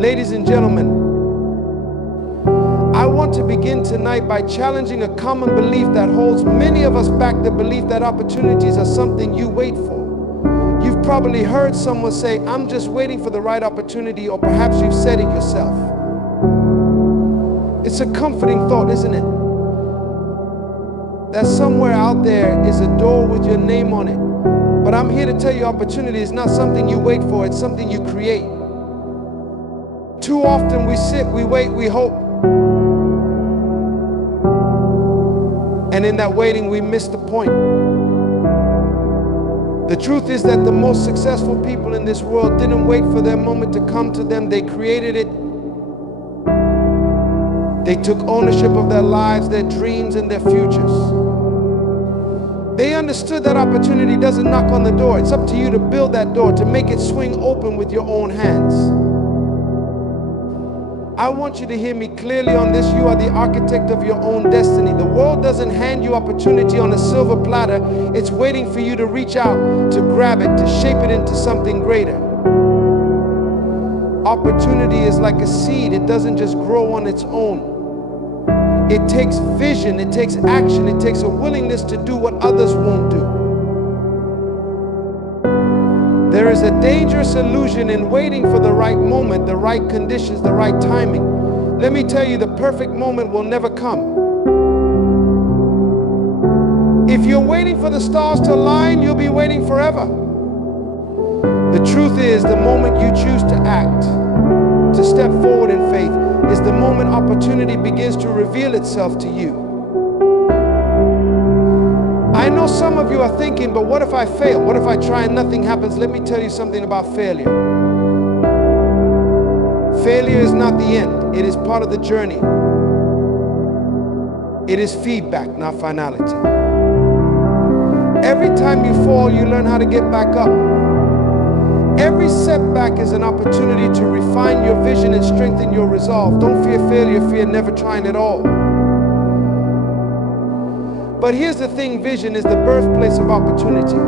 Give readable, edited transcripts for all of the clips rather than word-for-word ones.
Ladies and gentlemen, I want to begin tonight by challenging a common belief that holds many of us back, the belief that opportunities are something you wait for. You've probably heard someone say, I'm just waiting for the right opportunity, or perhaps you've said it yourself. It's a comforting thought, isn't it? That somewhere out there is a door with your name on it. But I'm here to tell you, opportunity is not something you wait for, it's something you create. Too often we sit, we wait, we hope. And in that waiting, we miss the point. The truth is that the most successful people in this world didn't wait for their moment to come to them. They created it. They took ownership of their lives, their dreams, and their futures. They understood that opportunity doesn't knock on the door. It's up to you to build that door, to make it swing open with your own hands. I want you to hear me clearly on this. You are the architect of your own destiny. The world doesn't hand you opportunity on a silver platter. It's waiting for you to reach out, to grab it, to shape it into something greater. Opportunity is like a seed. It doesn't just grow on its own. It takes vision, it takes action, it takes a willingness to do what others won't do. There is a dangerous illusion in waiting for the right moment, the right conditions, the right timing. Let me tell you, the perfect moment will never come. If you're waiting for the stars to align, you'll be waiting forever. The truth is, the moment you choose to act, to step forward in faith, is the moment opportunity begins to reveal itself to you. I know some of you are thinking, but what if I fail? What if I try and nothing happens? Let me tell you something about failure. Failure is not the end. It is part of the journey. It is feedback, not finality. Every time you fall, you learn how to get back up. Every setback is an opportunity to refine your vision and strengthen your resolve. Don't fear failure, fear never trying at all. But here's the thing, vision is the birthplace of opportunity.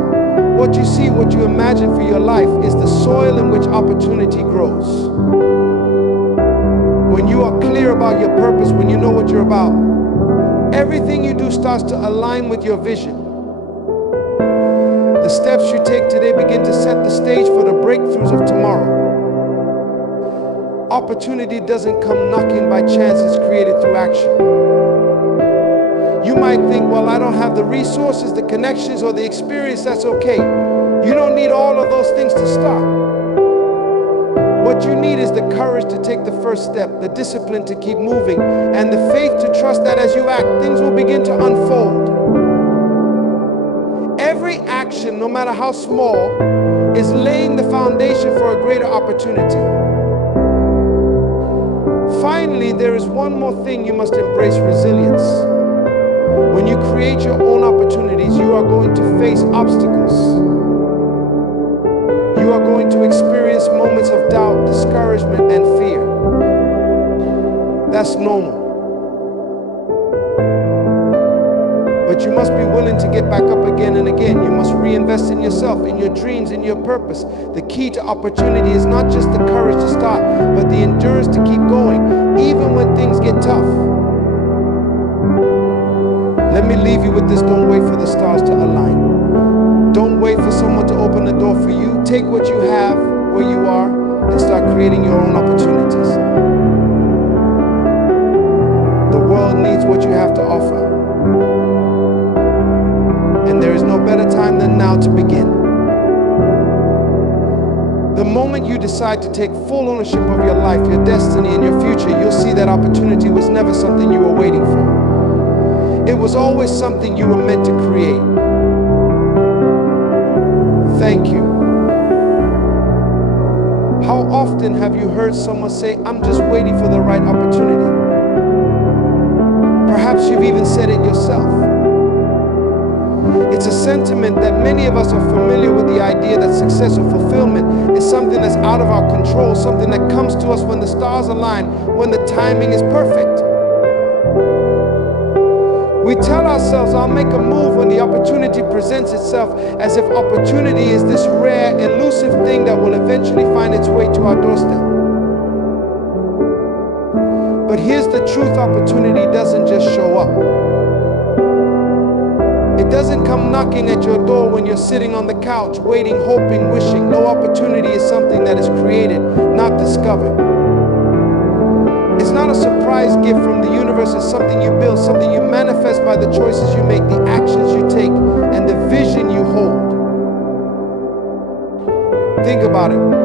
What you see, what you imagine for your life is the soil in which opportunity grows. When you are clear about your purpose, when you know what you're about, everything you do starts to align with your vision. The steps you take today begin to set the stage for the breakthroughs of tomorrow. Opportunity doesn't come knocking by chance, it's created through action. You might think, well, I don't have the resources, the connections, or the experience. That's okay. You don't need all of those things to start. What you need is the courage to take the first step, the discipline to keep moving, and the faith to trust that as you act, things will begin to unfold. Every action, no matter how small, is laying the foundation for a greater opportunity. Finally, there is one more thing you must embrace: resilience. When you create your own opportunities, you are going to face obstacles. You are going to experience moments of doubt, discouragement, and fear. That's normal. But you must be willing to get back up again and again. You must reinvest in yourself, in your dreams, in your purpose. The key to opportunity is not just the courage to start, but the endurance to keep going, even when things get tough. Let me leave you with this: don't wait for the stars to align. Don't wait for someone to open the door for you. Take what you have where you are and start creating your own opportunities. The world needs what you have to offer. And there is no better time than now to begin. The moment you decide to take full ownership of your life, your destiny, and your future, you'll see that opportunity was never something you were waiting for. It was always something you were meant to create. Thank you. How often have you heard someone say, I'm just waiting for the right opportunity? Perhaps you've even said it yourself. It's a sentiment that many of us are familiar with, the idea that success or fulfillment is something that's out of our control, something that comes to us when the stars align, when the timing is perfect. We tell ourselves, I'll make a move when the opportunity presents itself, as if opportunity is this rare, elusive thing that will eventually find its way to our doorstep. But here's the truth: opportunity doesn't just show up. It doesn't come knocking at your door when you're sitting on the couch, waiting, hoping, wishing. No, opportunity is something that is created, not discovered. It's not a surprise gift from the universe. It's something you build, something you manifest by the choices you make, the actions you take, and the vision you hold. Think about it.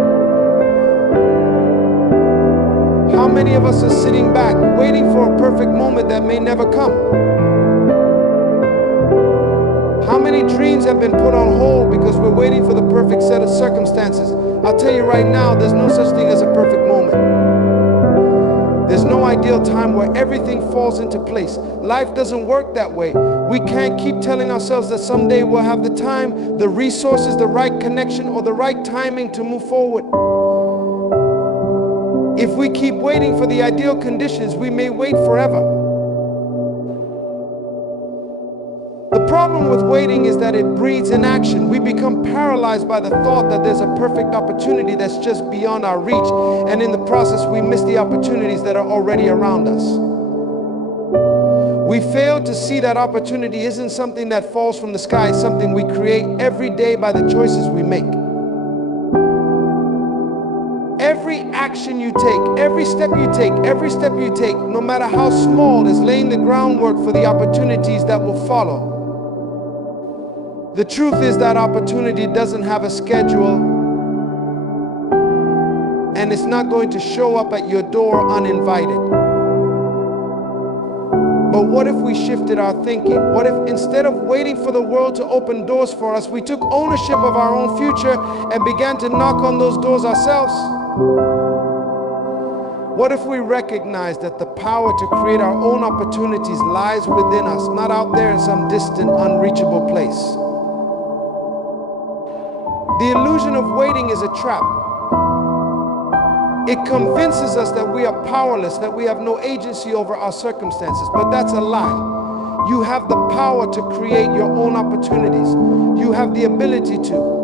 How many of us are sitting back, waiting for a perfect moment that may never come? How many dreams have been put on hold because we're waiting for the perfect set of circumstances? I'll tell you right now, there's no such thing as a perfect moment. There's no ideal time where everything falls into place. Life doesn't work that way. We can't keep telling ourselves that someday we'll have the time, the resources, the right connection, or the right timing to move forward. If we keep waiting for the ideal conditions, we may wait forever. The problem with waiting is that it breeds inaction. We become paralyzed by the thought that there's a perfect opportunity that's just beyond our reach, and in the process we miss the opportunities that are already around us. We fail to see that opportunity isn't something that falls from the sky. It's something we create every day by the choices we make. Every action you take, every step you take, no matter how small, is laying the groundwork for the opportunities that will follow. The truth is that opportunity doesn't have a schedule, and it's not going to show up at your door uninvited. But what if we shifted our thinking? What if instead of waiting for the world to open doors for us, we took ownership of our own future and began to knock on those doors ourselves? What if we recognize that the power to create our own opportunities lies within us, not out there in some distant, unreachable place? The illusion of waiting is a trap. It convinces us that we are powerless, that we have no agency over our circumstances, but that's a lie. You have the power to create your own opportunities. You have the ability to.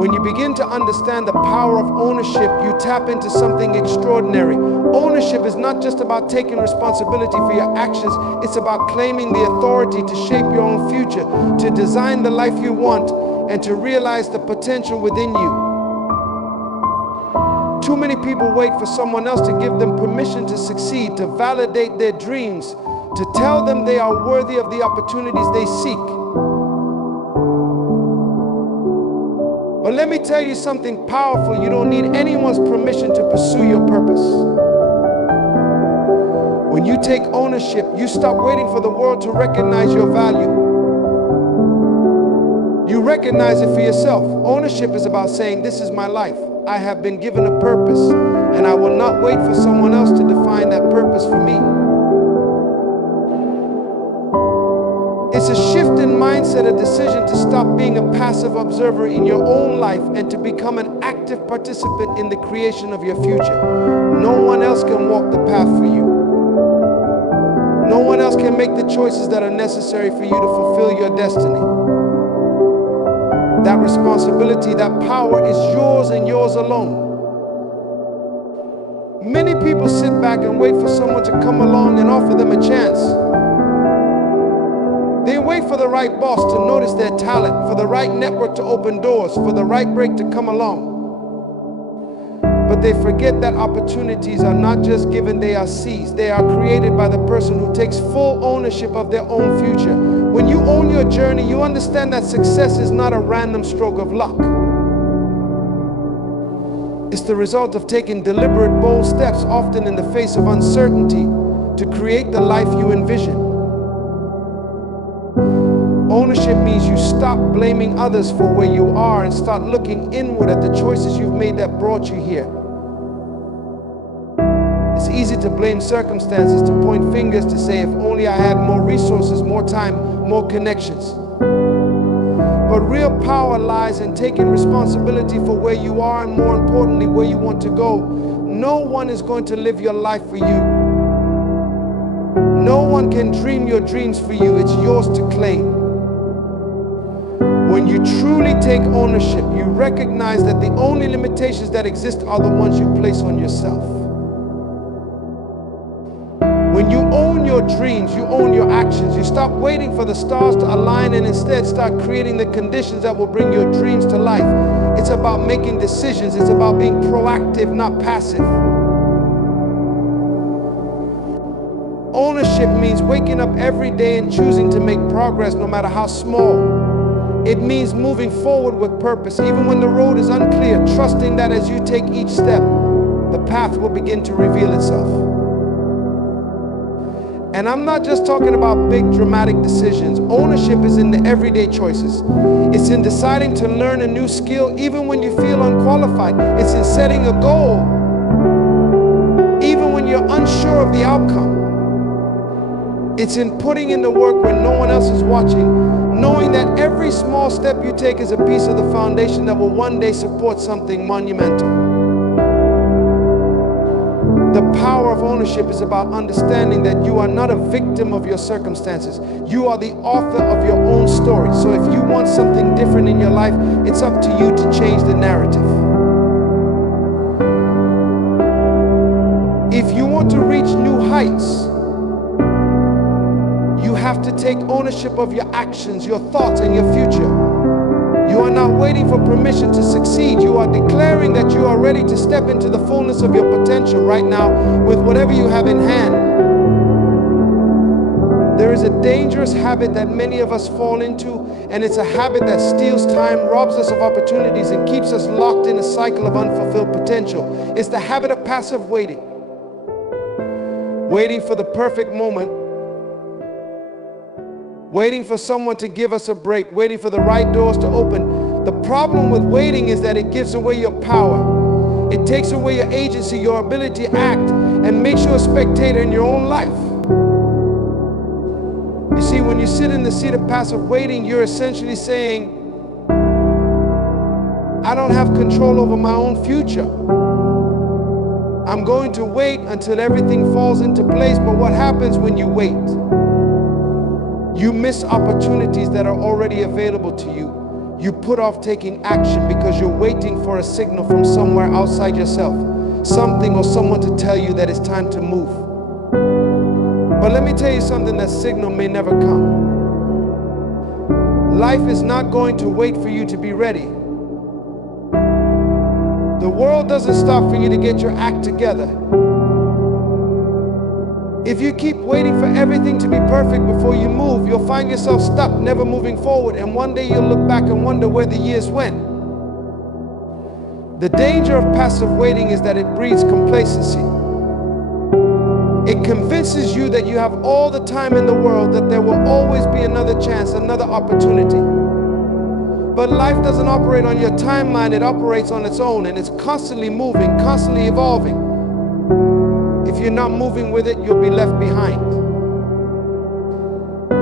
When you begin to understand the power of ownership, you tap into something extraordinary. Ownership is not just about taking responsibility for your actions. It's about claiming the authority to shape your own future, to design the life you want, and to realize the potential within you. Too many people wait for someone else to give them permission to succeed, to validate their dreams, to tell them they are worthy of the opportunities they seek. But let me tell you something powerful. You don't need anyone's permission to pursue your purpose. When you take ownership, you stop waiting for the world to recognize your value. You recognize it for yourself. Ownership is about saying, this is my life. I have been given a purpose, and I will not wait for someone else to define that purpose for me. It's a shift in mindset, a decision to stop being a passive observer in your own life and to become an active participant in the creation of your future. No one else can walk the path for you. No one else can make the choices that are necessary for you to fulfill your destiny. That responsibility, that power is yours and yours alone. Many people sit back and wait for someone to come along and offer them a chance. They wait for the right boss to notice their talent, for the right network to open doors, for the right break to come along. But they forget that opportunities are not just given, they are seized. They are created by the person who takes full ownership of their own future. When you own your journey, you understand that success is not a random stroke of luck. It's the result of taking deliberate, bold steps, often in the face of uncertainty, to create the life you envision. Ownership means you stop blaming others for where you are and start looking inward at the choices you've made that brought you here. It's easy to blame circumstances, to point fingers, to say, if only I had more resources, more time, more connections. But real power lies in taking responsibility for where you are and, more importantly, where you want to go. No one is going to live your life for you. No one can dream your dreams for you. It's yours to claim. When you truly take ownership, you recognize that the only limitations that exist are the ones you place on yourself. When you own your dreams, you own your actions. You stop waiting for the stars to align and instead start creating the conditions that will bring your dreams to life. It's about making decisions. It's about being proactive, not passive. Ownership means waking up every day and choosing to make progress no matter how small. It means moving forward with purpose, even when the road is unclear, trusting that as you take each step, the path will begin to reveal itself. And I'm not just talking about big dramatic decisions. Ownership is in the everyday choices. It's in deciding to learn a new skill even when you feel unqualified. It's in setting a goal even when you're unsure of the outcome. It's in putting in the work when no one else is watching, knowing that every small step you take is a piece of the foundation that will one day support something monumental. The power of ownership is about understanding that you are not a victim of your circumstances. You are the author of your own story. So if you want something different in your life, it's up to you to change the narrative. If you want to reach new heights, you have to take ownership of your actions, your thoughts, and your future. You are not waiting for permission to succeed. You are declaring that you are ready to step into the fullness of your potential right now with whatever you have in hand. There is a dangerous habit that many of us fall into, and it's a habit that steals time, robs us of opportunities, and keeps us locked in a cycle of unfulfilled potential. It's the habit of passive waiting. Waiting for the perfect moment. Waiting for someone to give us a break, waiting for the right doors to open. The problem with waiting is that it gives away your power. It takes away your agency, your ability to act, and makes you a spectator in your own life. You see, when you sit in the seat of passive waiting, you're essentially saying, I don't have control over my own future. I'm going to wait until everything falls into place. But what happens when you wait? You miss opportunities that are already available to you. You put off taking action because you're waiting for a signal from somewhere outside yourself, something or someone to tell you that it's time to move. But let me tell you something, that signal may never come. Life is not going to wait for you to be ready. The world doesn't stop for you to get your act together. If you keep waiting for everything to be perfect before you move, you'll find yourself stuck, never moving forward, and one day you'll look back and wonder where the years went. The danger of passive waiting is that it breeds complacency. It convinces you that you have all the time in the world, that there will always be another chance, another opportunity. But life doesn't operate on your timeline, it operates on its own, and it's constantly moving, constantly evolving. If you're not moving with it, you'll be left behind.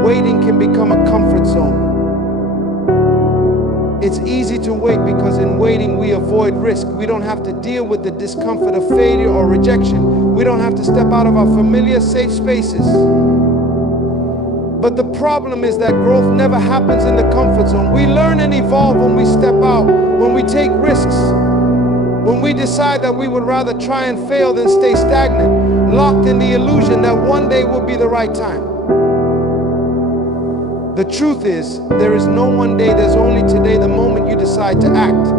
Waiting can become a comfort zone. It's easy to wait because in waiting we avoid risk. We don't have to deal with the discomfort of failure or rejection. We don't have to step out of our familiar safe spaces. But the problem is that growth never happens in the comfort zone. We learn and evolve when we step out, when we take risks. When we decide that we would rather try and fail than stay stagnant, locked in the illusion that one day will be the right time. The truth is, there is no one day, there's only today, the moment you decide to act.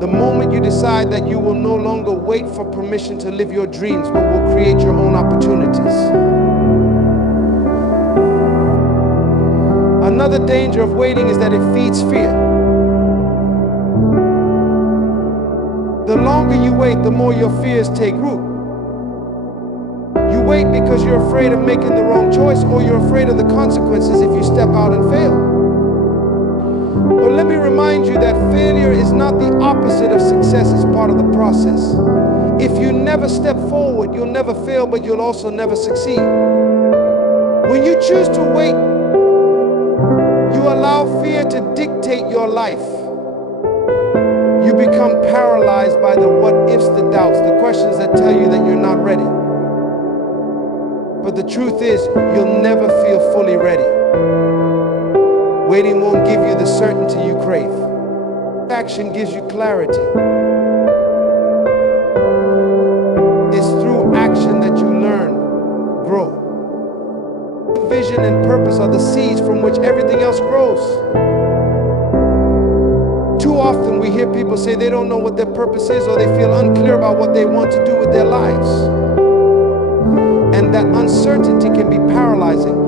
The moment you decide that you will no longer wait for permission to live your dreams, but will create your own opportunities. Another danger of waiting is that it feeds fear. The longer you wait, the more your fears take root. You wait because you're afraid of making the wrong choice, or you're afraid of the consequences if you step out and fail. But let me remind you that failure is not the opposite of success, it's part of the process. If you never step forward, you'll never fail, but you'll also never succeed. When you choose to wait, you allow fear to dictate your life. You become paralyzed by the what-ifs, the doubts, the questions that tell you that you're not ready. But the truth is, you'll never feel fully ready. Waiting won't give you the certainty you crave. Action gives you clarity. It's through action that you learn. vision and purpose are the seeds from which everything else grows. Too often we hear people say they don't know what their purpose is, or they feel unclear about what they want to do with their lives. And that uncertainty can be paralyzing.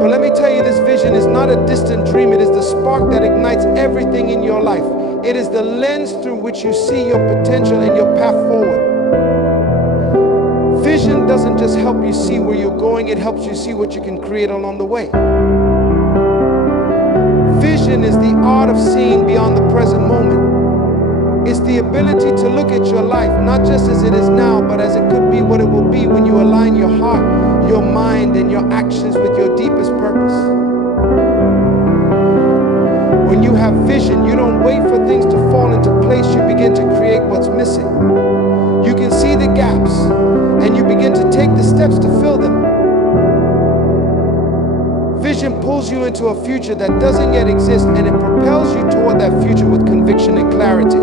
But let me tell you, this vision is not a distant dream. It is the spark that ignites everything in your life. It is the lens through which you see your potential and your path forward. Vision doesn't just help you see where you're going, it helps you see what you can create along the way. Vision is the art of seeing beyond the present moment. It's the ability to look at your life, not just as it is now, but as it could be what it will be when you align your heart, your mind, and your actions with your deepest purpose. When you have vision, you don't wait for things to fall into place, you begin to create what's missing. You can see the gaps, and you begin to take the steps to fill them. Vision pulls you into a future that doesn't yet exist, and it propels you toward that future with conviction and clarity.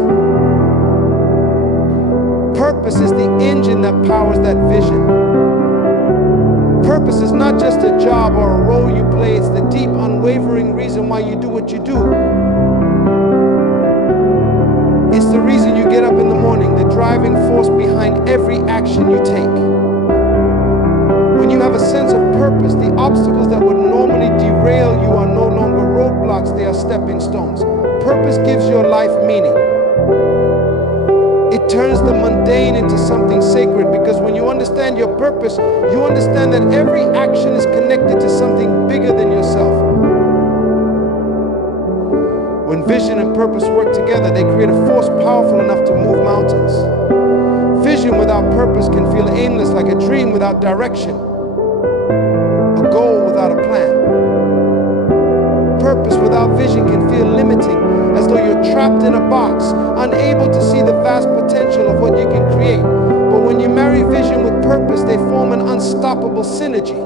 Purpose is the engine that powers that vision. Purpose is not just a job or a role you play, it's the deep, unwavering reason why you do what you do. It's the reason you get up in the morning, the driving force behind every action you take. When you have a sense of purpose, the obstacles that would normally derail you are no longer roadblocks, they are stepping stones. Purpose gives your life meaning. It turns the mundane into something sacred, because when you understand your purpose, you understand that every action is connected to something bigger than yourself. When vision and purpose work together, they create a force powerful enough to move mountains. Vision without purpose can feel aimless, like a dream without direction, a goal without a plan. Purpose without vision can feel limiting, as though you're trapped in a box, unable to see the vast potential of what you can create. But when you marry vision with purpose, they form an unstoppable synergy.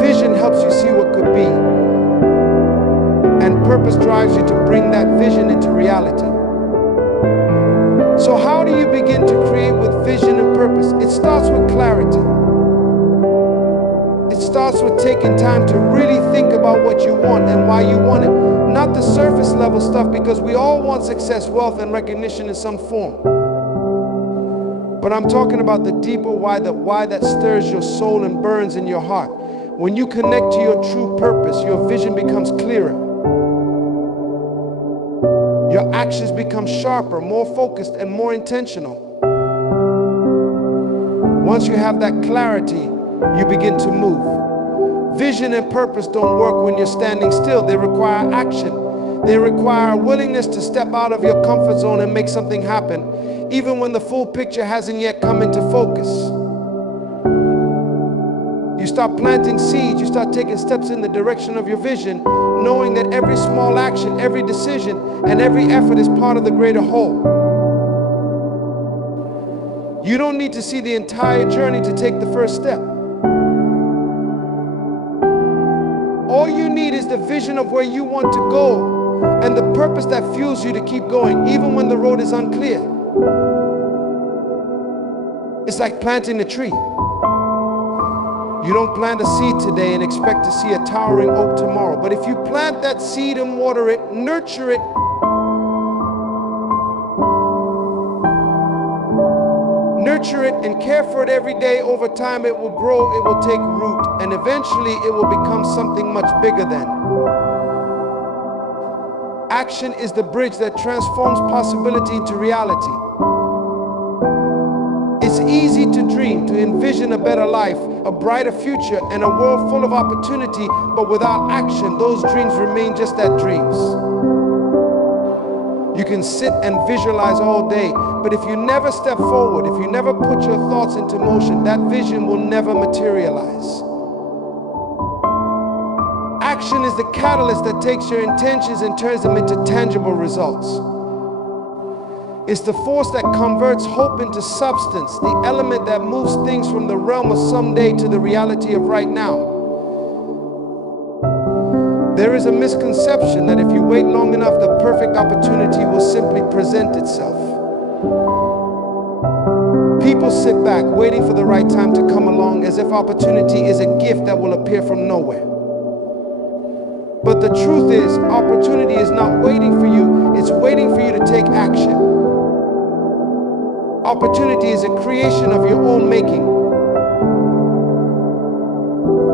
Vision helps you see what could be, and purpose drives you to bring that vision into reality. So how do you begin to create with vision and purpose? It starts with clarity. It starts with taking time to really think about what you want and why you want it. Not the surface level stuff, because we all want success, wealth, and recognition in some form. But I'm talking about the deeper why that stirs your soul and burns in your heart. When you connect to your true purpose, your vision becomes clearer. Your actions become sharper, more focused, and more intentional. Once you have that clarity, you begin to move. Vision and purpose don't work when you're standing still. They require action. They require a willingness to step out of your comfort zone and make something happen, even when the full picture hasn't yet come into focus. You start planting seeds, you start taking steps in the direction of your vision, knowing that every small action, every decision, and every effort is part of the greater whole. You don't need to see the entire journey to take the first step. All you need is the vision of where you want to go and the purpose that fuels you to keep going, even when the road is unclear. It's like planting a tree. You don't plant a seed today and expect to see a towering oak tomorrow. But if you plant that seed and water it, nurture it, and care for it every day, over time it will grow, it will take root, and eventually it will become something much bigger than. Action is the bridge that transforms possibility into reality. It's easy to dream, to envision a better life, a brighter future, and a world full of opportunity, but without action, those dreams remain just that, dreams. You can sit and visualize all day, but if you never step forward, if you never put your thoughts into motion, that vision will never materialize. Action is the catalyst that takes your intentions and turns them into tangible results. It's the force that converts hope into substance, the element that moves things from the realm of someday to the reality of right now. There is a misconception that if you wait long enough, the perfect opportunity will simply present itself. People sit back, waiting for the right time to come along, as if opportunity is a gift that will appear from nowhere. But the truth is, opportunity is not waiting for you, it's waiting for you to take action. Opportunity is a creation of your own making.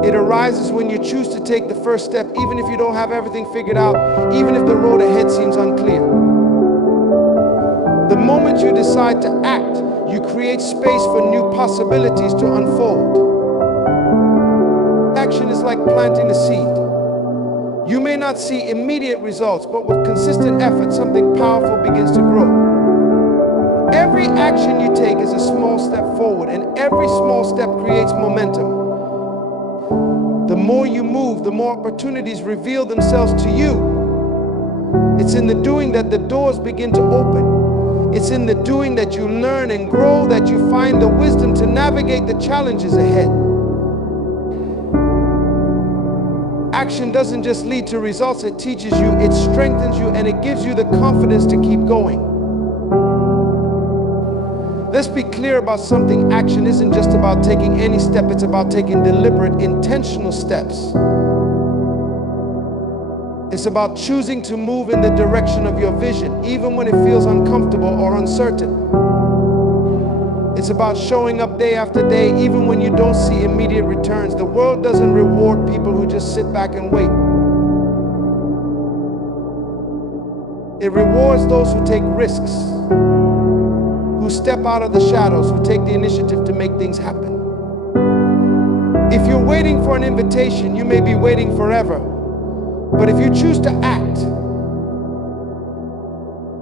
It arises when you choose to take the first step, even if you don't have everything figured out, even if the road ahead seems unclear. The moment you decide to act, you create space for new possibilities to unfold. Action is like planting a seed. You may not see immediate results, but with consistent effort, something powerful begins to grow. Every action you take is a small step forward, and every small step creates momentum. The more you move, the more opportunities reveal themselves to you. It's in the doing that the doors begin to open. It's in the doing that you learn and grow, that you find the wisdom to navigate the challenges ahead. Action doesn't just lead to results, it teaches you, it strengthens you, and it gives you the confidence to keep going. Let's be clear about something. Action isn't just about taking any step, it's about taking deliberate, intentional steps. It's about choosing to move in the direction of your vision, even when it feels uncomfortable or uncertain. It's about showing up day after day, even when you don't see immediate returns. The world doesn't reward people who just sit back and wait. It rewards those who take risks, who step out of the shadows, who take the initiative to make things happen. If you're waiting for an invitation, you may be waiting forever. But if you choose to act,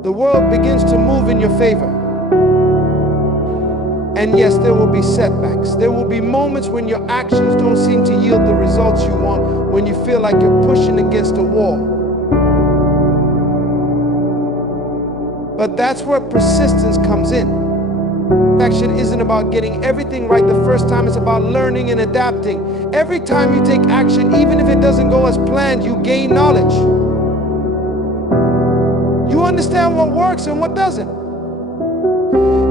the world begins to move in your favor. And yes, there will be setbacks. There will be moments when your actions don't seem to yield the results you want, when you feel like you're pushing against a wall. But that's where persistence comes in. Action isn't about getting everything right the first time, it's about learning and adapting. Every time you take action, even if it doesn't go as planned, you gain knowledge. You understand what works and what doesn't.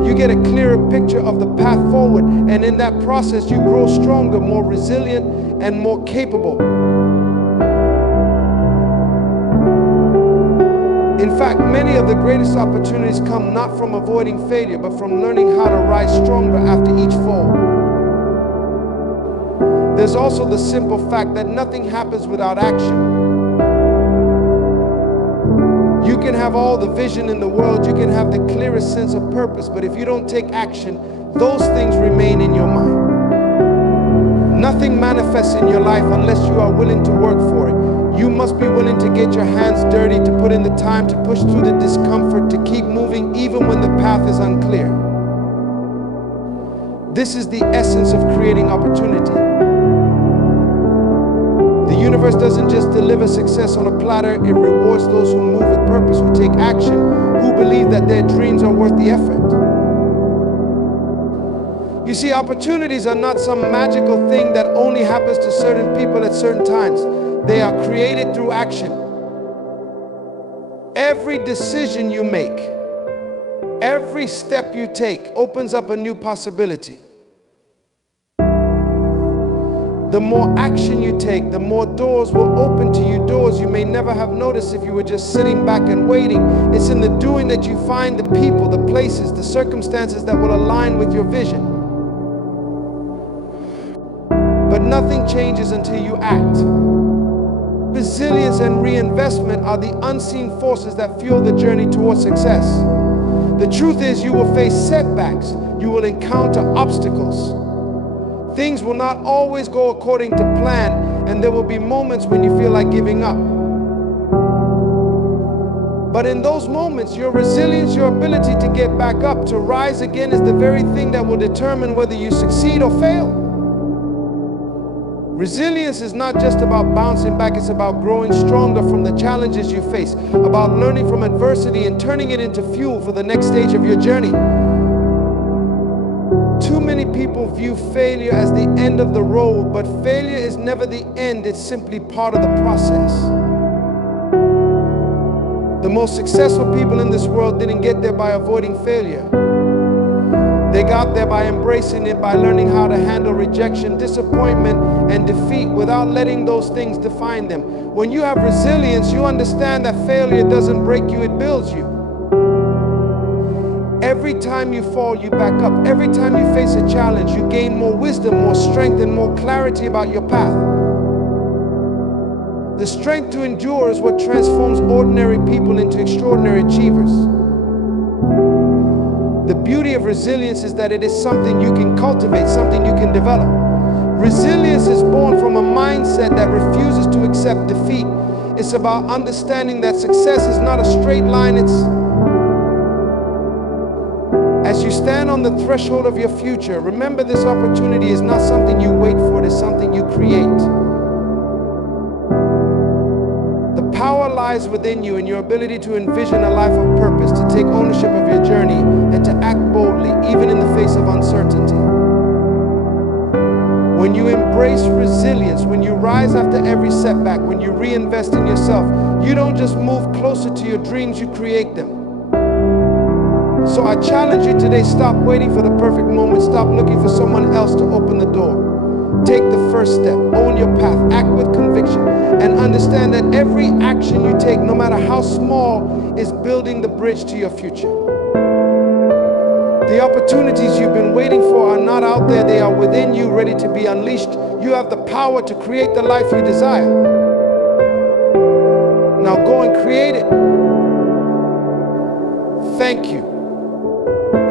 You get a clearer picture of the path forward, and in that process you grow stronger, more resilient, and more capable. In fact, many of the greatest opportunities come not from avoiding failure, but from learning how to rise stronger after each fall. There's also the simple fact that nothing happens without action. You can have all the vision in the world, you can have the clearest sense of purpose, but if you don't take action, those things remain in your mind. Nothing manifests in your life unless you are willing to work for it. You must be willing to get your hands dirty, to put in the time, to push through the discomfort, to keep moving even when the path is unclear. This is the essence of creating opportunity. The universe doesn't just deliver success on a platter, it rewards those who move with purpose, who take action, who believe that their dreams are worth the effort. You see, opportunities are not some magical thing that only happens to certain people at certain times. They are created through action. Every decision you make, every step you take opens up a new possibility. The more action you take, the more doors will open to you, doors you may never have noticed if you were just sitting back and waiting. It's in the doing that you find the people, the places, the circumstances that will align with your vision. But nothing changes until you act. Resilience and reinvestment are the unseen forces that fuel the journey towards success. The truth is, you will face setbacks, you will encounter obstacles. Things will not always go according to plan, and there will be moments when you feel like giving up. But in those moments, your resilience, your ability to get back up, to rise again, is the very thing that will determine whether you succeed or fail. Resilience is not just about bouncing back, it's about growing stronger from the challenges you face, about learning from adversity and turning it into fuel for the next stage of your journey. Too many people view failure as the end of the road, but failure is never the end, it's simply part of the process. The most successful people in this world didn't get there by avoiding failure. They got there by embracing it, by learning how to handle rejection, disappointment, and defeat without letting those things define them. When you have resilience, you understand that failure doesn't break you, it builds you. Every time you fall, you back up. Every time you face a challenge, you gain more wisdom, more strength, and more clarity about your path. The strength to endure is what transforms ordinary people into extraordinary achievers. The beauty of resilience is that it is something you can cultivate, something you can develop. Resilience is born from a mindset that refuses to accept defeat. It's about understanding that success is not a straight line. As you stand on the threshold of your future, remember this opportunity is not something you wait for, it is something you create. The power lies within you in your ability to envision a life of purpose, to take ownership of your journey, and to act boldly, even in the face of uncertainty. When you embrace resilience, when you rise after every setback, when you reinvest in yourself, you don't just move closer to your dreams, you create them. So I challenge you today, stop waiting for the perfect moment, stop looking for someone else to open the door. Take the first step, own your path, act with conviction, and understand that every action you take, no matter how small, is building the bridge to your future. The opportunities you've been waiting for are not out there, they are within you, ready to be unleashed. You have the power to create the life you desire. Now go and create it. Thank you.